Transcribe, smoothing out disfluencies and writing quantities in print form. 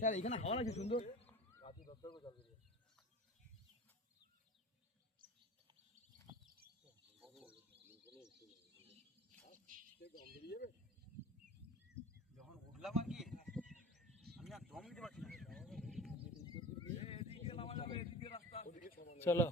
Sir এখানে হাওয়া লাগছে সুন্দর। যখন উঠলাম আর কি আমি আর দম দিতে পারছি না। এদিকে নামা যাবে, এদিকে রাস্তা। চলো।